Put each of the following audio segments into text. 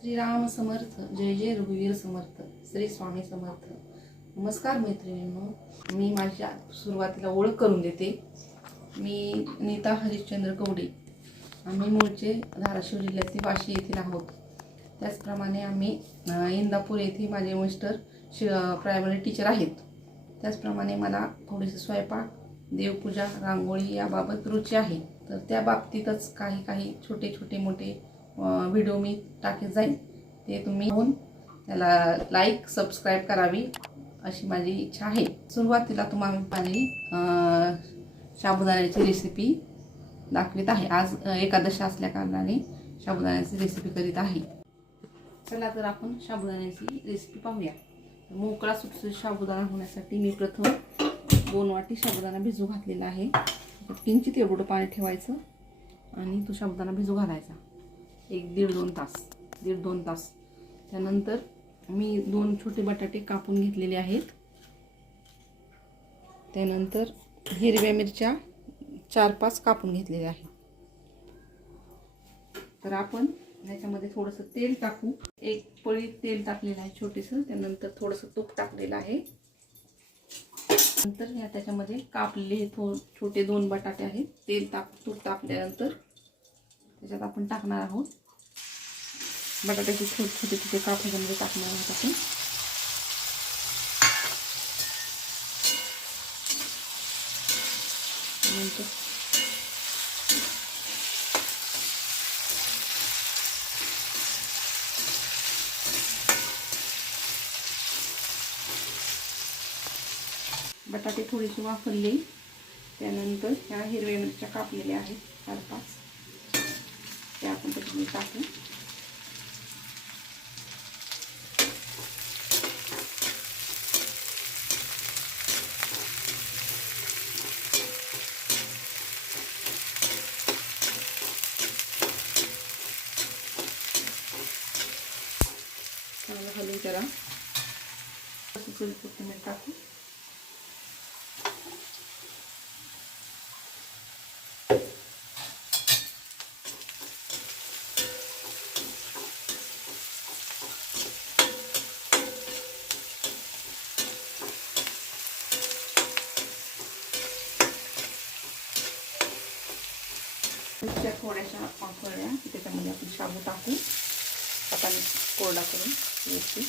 श्रीराम समर्थ. जय जय रघुवीर समर्थ. श्री स्वामी समर्थ. नमस्कार मैत्रिणींनो, मी माझ्या सुरुवातीला ओळख करून देते. मी नीता हरिश्चंद्र कवडे. आम्ही मूळचे धाराशिव जिल्ह्यातील वाशी येथील आहोत. त्याचप्रमाणे आम्ही इंदापूर येथे माझे मिस्टर प्रायमरी टीचर आहेत. त्याचप्रमाणे मला थोडेसे स्वयंपाक, देवपूजा, रांगोळी याबाबत रुची आहे. तर त्या बाबतीतच काही छोटे छोटे मोठे व्हिडिओ मी टाकत जाईन. ते तुम्ही पाहून त्याला लाईक सबस्क्राईब करावी अशी माझी इच्छा आहे. सुरुवातीला तुम्हाला साबुदाण्याची रेसिपी दाखवित आहे. आज एकादशी असल्या कारणाने साबुदाण्याची रेसिपी करीत आहे. चला तर आपण साबुदाण्याची रेसिपी पाहूया. मोकळा सुटसुटीत साबुदाणा होण्यासाठी मी प्रथम 2 वाटी साबुदाणा भिजू घातलेला आहे. किंचित एवढं पाणी ठेवायचं आणि तो साबुदाणा भिजू घालायचा 1-1.5-2 तास. 1.5-2 तास. त्यानंतर मी 2 छोटे बटाटे कापून घेतलेले आहेत. त्यानंतर हिरव्या मिरच्या 4-5 कापून घेतलेल्या आहेत. तर आपण याच्यामध्ये थोडंसं तेल टाकू. 1 पळी तेल टाकलेलं आहे छोटेसं. त्यानंतर थोडंसं तूप टाकलेलं आहे. नंतर त्याच्यामध्ये कापलेले छोटे 2 बटाटे आहेत. तूप टाकल्यानंतर त्याच्यात आपण टाकणार आहोत बटाट्याचे छोटे छोटे काप ह्याच्यामध्ये टाकणार आहोत आपण. नंतर बटाटे थोडेसे वाफरले. त्यानंतर ह्या हिरव्या मिरच्या कापलेल्या आहेत 4-5 त्या आपण त्याच्यामध्ये टाकू. चांगलं हलवून करा. कोथिंबीर टाकू. मिरच्या थोड्याशा वाफरल्या की त्याच्यामध्ये आपण शाबू टाकू. आता कोरडा करून व्यवस्थित.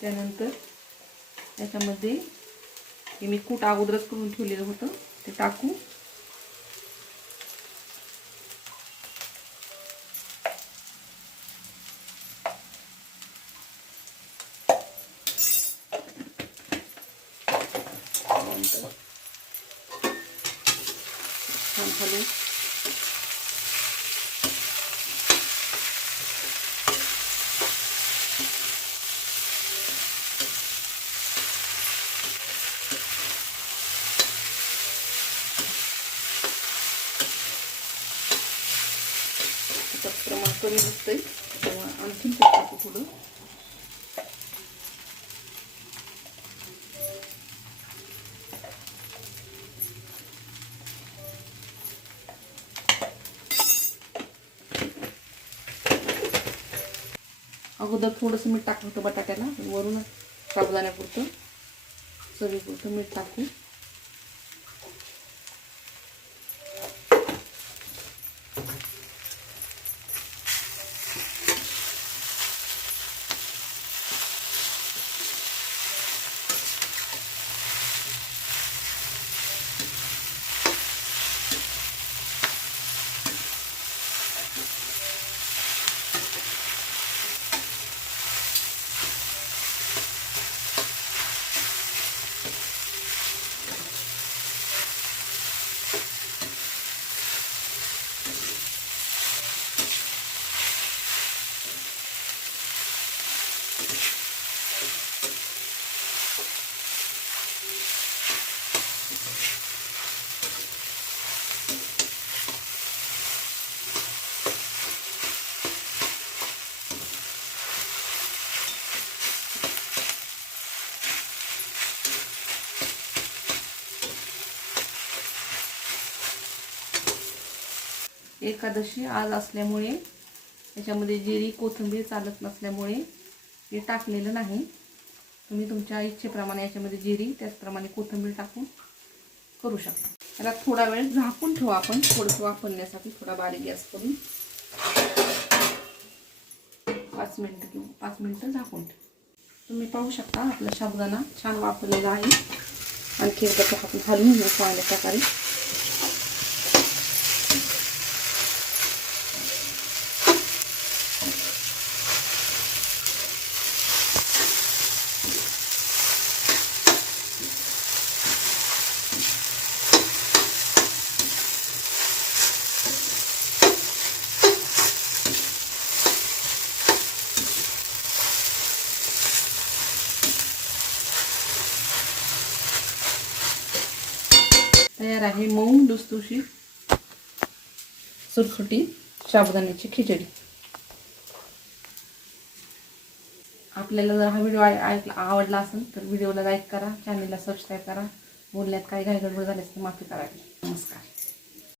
त्यानंतर त्याच्यामध्ये हे मी कूट अगोदरच करून ठेवलेलं होतं ते टाकू. छान हलवू. प्रमाण कमी दिसतंय तेव्हा आणखीन टाकू थोडं. अगोदर थोडंसं मीठ टाकलं होतं बटाट्याला. वरून साबुदाण्यापुरतं चवीपुरतं मीठ टाकू. एकादशी आज असल्यामुळे त्याच्यामध्ये जिरी कोथिंबीर चालत नसल्यामुळे हे टाकलेलं नाही. तुम्ही तुमच्या इच्छेप्रमाणे याच्यामध्ये जिरी त्याचप्रमाणे कोथिंबीर टाकून करू शकता. त्याला थोडा वेळ झाकून ठेवू आपण, थोडंसं वाफरण्यासाठी. थोडा बारीक गॅस करून 5 मिनिटं झाकून ठेवू. तुम्ही पाहू शकता आपला साबुदाणा छान वाफरलेला आहे. आणखी एकदा आपण घालून घेऊ चांगल्या प्रकारे. तयार आहे मऊ लुसलुशीत सुरखुटी साबुदाण्याची खिचडी. आपल्याला जर हा व्हिडिओ आवडला असेल तर व्हिडिओला लाईक करा, चॅनलला सबस्क्राईब करा. बोलण्यात काही गडबड झाल्यास तर माफी करावी. नमस्कार.